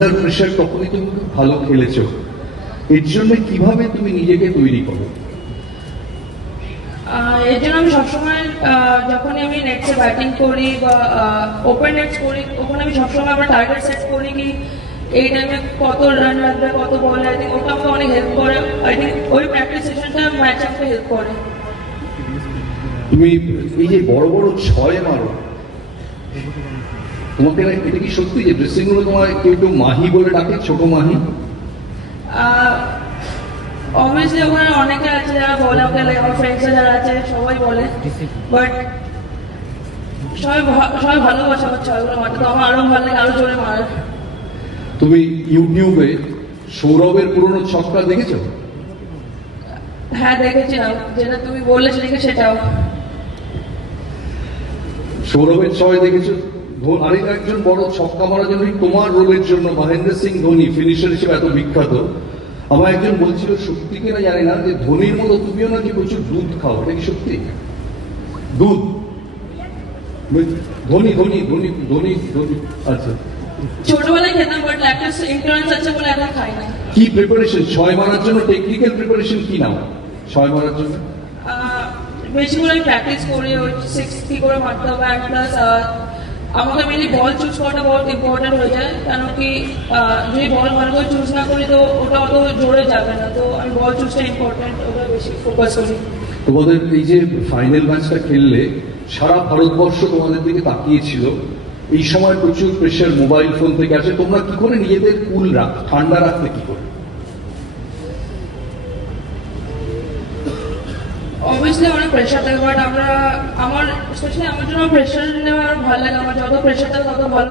Pressure তখনই তুমি খুব ভালো খেলেছো, এর জন্য কিভাবে তুমি নিজেকে তৈরি করো? এর জন্য আমি সবসময় যখনই আমি নেটসে ব্যাটিং করি বা ওপেন নেটস করি, ওখানে আমি সবসময় আমার টার্গেট সেট করি কি এই টাইমে কত রান লাগবে, কত বল। আই থিঙ্ক ওটা আমাকে অনেক হেল্প করে। আই থিঙ্ক ওই প্র্যাকটিস সেশনটা ম্যাচ আমাকে হেল্প করে। তুমি এই যে বড় বড় ছয় মারো, তোমাকে এটা কি সত্যি যে ড্রেসিং রুমে তোমার কেউ কেউ মাহি বলে ডাকে, ছোট মাহি? অবভিয়াসলি ওখানে অনেকে আছে যারা বলে, ওকে আমার ফ্রেন্ডসরা যারা আছে সবাই বলে, বাট সবাই ভালোবাসে আমার ছয়গুলো মারতে, তো আমার আরো ভালো লাগে আরো জোরে মারার। তুমি ইউটিউবে সৌরভের পুরনো ছক্কা দেখেছো? হ্যাঁ দেখেছিলাম, যেটা তুমি বললে সেদিকে সেটাও। সৌরভের ছয় দেখেছো? আরেক একজন বড় ছক্কা মারার জন্য তোমার রোলের জন্য মহেন্দ্র সিং ধোনি ফিনিশার হিসেবে এত বিখ্যাত। আমার একজন বলছিল, সত্যি কিনা জানি না, যে ধোনির মতো তুমিও নাকি প্রচুর দুধ খাও, এটা কি সত্যি? দুধ ধোনি ধোনি ধোনি ধোনি ধোনি আচ্ছা, ছোটবেলায় খেতাম, বাট ল্যাকটোজ ইন্টলারেন্স আছে বলে এখন খাই না। কি প্রিপারেশন ছয় মারার জন্য, টেকনিক্যাল প্রিপারেশন কি নাও ছয় মারার জন্য? বেশি করে আমি প্র্যাকটিস করি, ওই 60 করে মারতে হবে। অ্যান্ড প্লাস আমাকে মেনলি বল চুজ করাটা বহুত ইম্পর্টেন্ট হয়ে যায়, কেন কি যদি বল ভালো করে চুজ না করি তো ওটা অত জোরে যাবে না। তো আমি বল চুজটা ইম্পর্টেন্ট, ওটা বেশি ফোকাস করি। তোমাদের এই যে ফাইনাল ম্যাচটা খেললে সারা ভারতবর্ষ তোমাদের দিকে তাকিয়েছিল, এই সময় প্রচুর প্রেশার মোবাইল ফোন থেকে আসে, তোমরা কি করে নিজেদের কুল ঠান্ডা রাখতে কি করে? অবভিয়াসলি অনেক প্রেশার থাকে, বাট আমার স্পেশালি আমার জন্য প্রেশার নেওয়া ভালো লাগে। আমার যত প্রেশার থাকে তত ভালো।